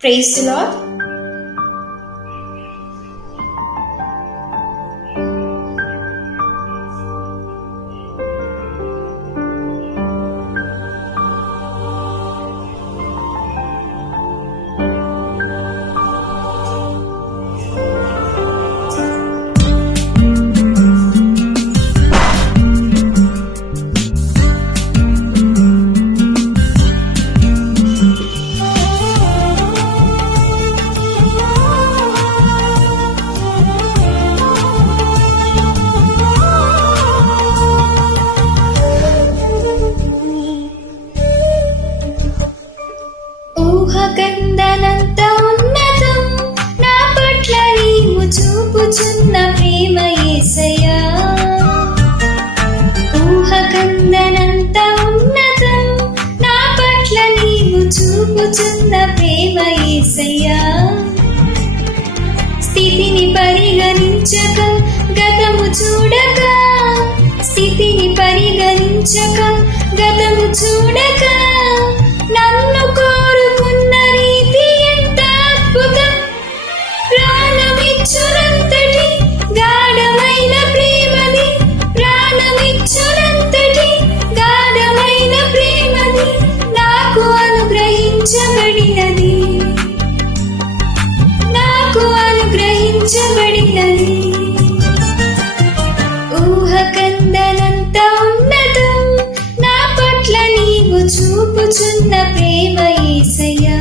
Praise the Lord. ఊహకందనంత ఉన్నతం నా పట్ల నీవు చూపుచున్న ప్రేమ యేసయ్యా. ఊహకందనంత ఉన్నతం నా పట్ల నీవు చూపుచున్న ప్రేమ యేసయ్యా. స్థితిని పరిగణించక గతము చూడక, స్థితిని పరిగణించక గతము చూడక, నన్ను కోరుకున్న రీతి ఎంత అద్భుతం. ప్రాణమిచ్చునంతటి గాఢమైన ప్రేమది, ప్రాణమిచ్చునంతటి గాఢమైన ప్రేమది నాకు అనుగ్రహించబడినది, నాకు అనుగ్రహించబడినది. ఊహకందనంత ఉన్నతం నా పట్ల నీవు చూపుచున్న ప్రేమ యేసయ్యా.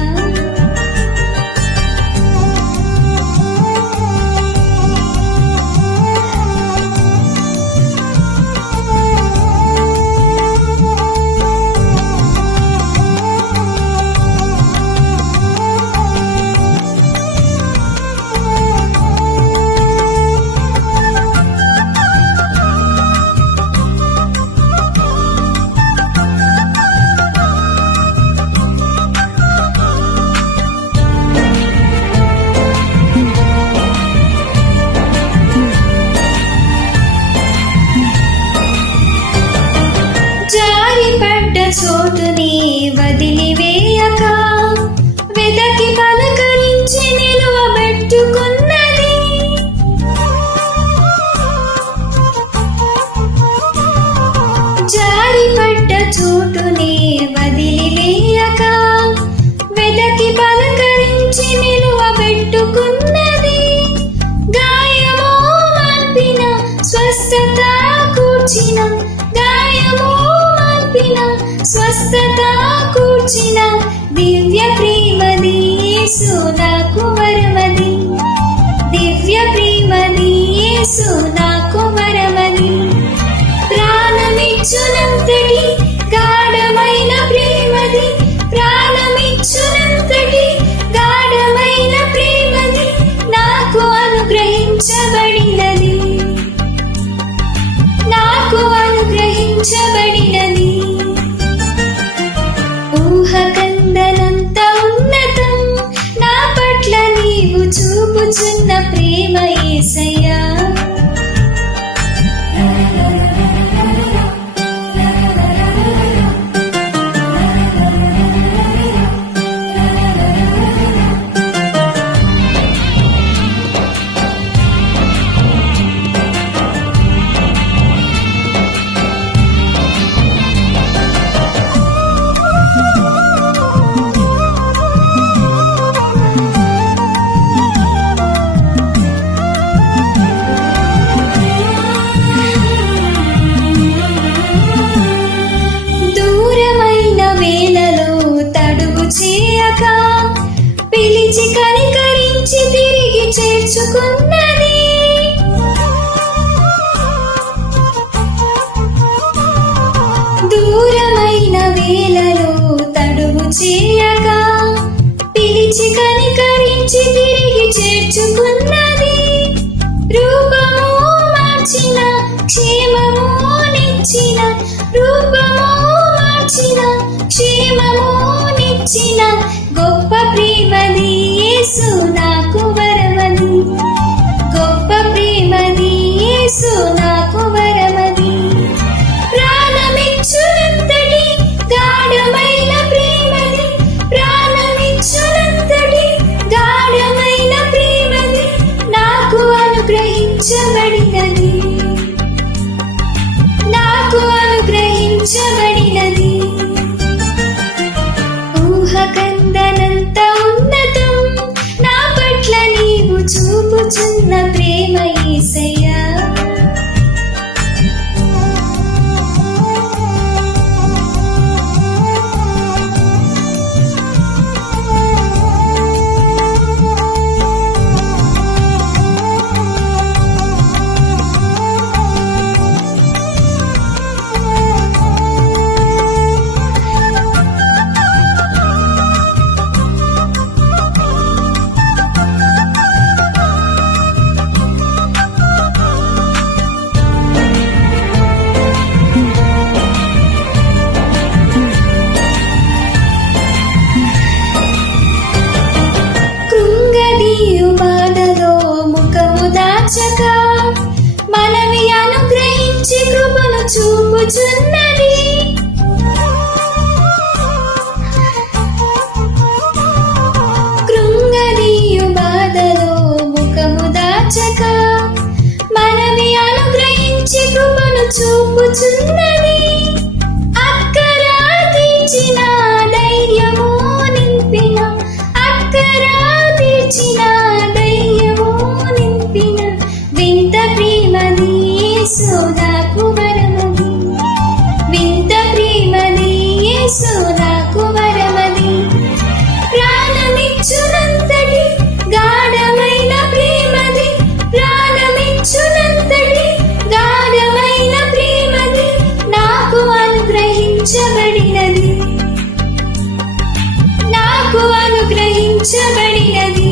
జారిపడ్డ చోటుని వదిలివేయక, వెదకి పలకరించి నిలువబెట్టుకున్నది. జారిపడ్డ చోటుని వదిలివేయక, వెదకి పలకరించి నిలువబెట్టుకున్నది. గాయమో మార్పిన స్వస్థత కూర్చిన, గాయమో మార్పిన స్వస్థత కూర్చిన దివ్య ప్రేమది యేసు నాకు వరమది, దివ్య ప్రేమది యేసు నాకు వరమది. ప్రాణమిచ్చునంతటి గాఢమైన ప్రేమది, ప్రాణమిచ్చునంతటి గాఢమైన ప్రేమది నాకు అనుగ్రహించబడినది, నాకు అనుగ్రహించబడినది. ఊహకందనంత ఉన్నతం నా పట్ల నీవు చూపుచున్న ప్రేమ యేసయ్యా. దూరమైన వేళలో తడువు చేయక, పిలిచి కనికరించి తిరిగి చేర్చుకున్నది. దూరమైన వేళలో తడువు చేయక, పిలిచి కనికరించి తిరిగి చేర్చుకున్నది. రూపము మార్చిన క్షేమము నిచ్చిన, రూపము మార్చిన క్షేమము నిచ్చిన గొప్ప ప్రేమది యేసు నాకు వరమది, గొప్ప ప్రేమది యేసు నాకు వరమది. ప్రాణమిచ్చునంతటి గాఢమైన ప్రేమది, ప్రాణమిచ్చునంతటి ఊహకందనంత ఉన్నతం నా పట్ల నీవు చూపుచున్న ప్రేమ యేసయ్యా. కృంగదీయు బాధలో ముఖము దాచక మనవి అనుగ్రహించి కృపను చూపుచున్నది. కృంగదీయు బాధలో ముఖము దాచక మనవి అనుగ్రహించి కృపను చూపుచున్నది. అక్కరా తీర్చిన ధైర్యము నింపిన అక్కరా తీర్చిన ధైర్యము నింపిన వింత ప్రేమది యేసు నాకు వరమది. వింత ప్రేమది యేసు నాకు వరమది. ప్రాణమిచ్చునంతటి గాఢమైన ప్రేమది. ప్రాణమిచ్చునంతటి గాఢమైన ప్రేమది నాకు అనుగ్రహించబడినది. నాకు అనుగ్రహించబడినది.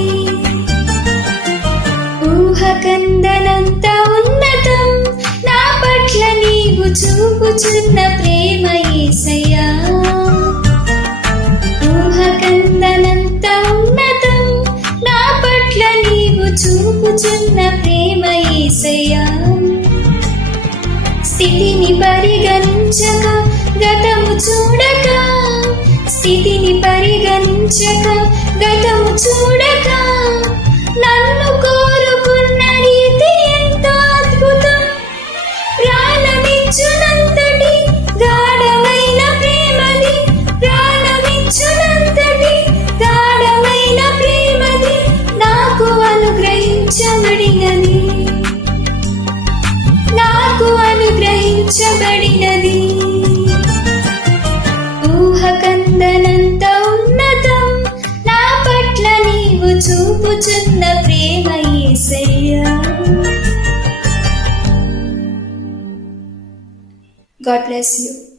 ఊహకందనంత ఉన్నతం నా పట్ల నీవు చూపుచున్న ప్రేమ యేసయ్యా. ఊహకందనంత ఉన్నతం నా పట్ల నీవు చూపుచున్న ప్రేమ యేసయ్యా. స్థితిని పరిగణించక గతము చూడక స్థితిని పరిగణించక గతము చూడక నన్ను కోరుకున్న రీతి ఎంతో అద్భుతం. ప్రాణమిచ్చునంతటి గాఢమైన ప్రేమది. ప్రాణమిచ్చునంతటి గాఢమైన ప్రేమది నాకు అనుగ్రహించబడినది. నాకు అనుగ్రహించబడినది. ఊహకందనంత ఉన్నతం నా పట్ల నీవు చూపుచున్న ప్రేమ యేసయ్యా. God bless you.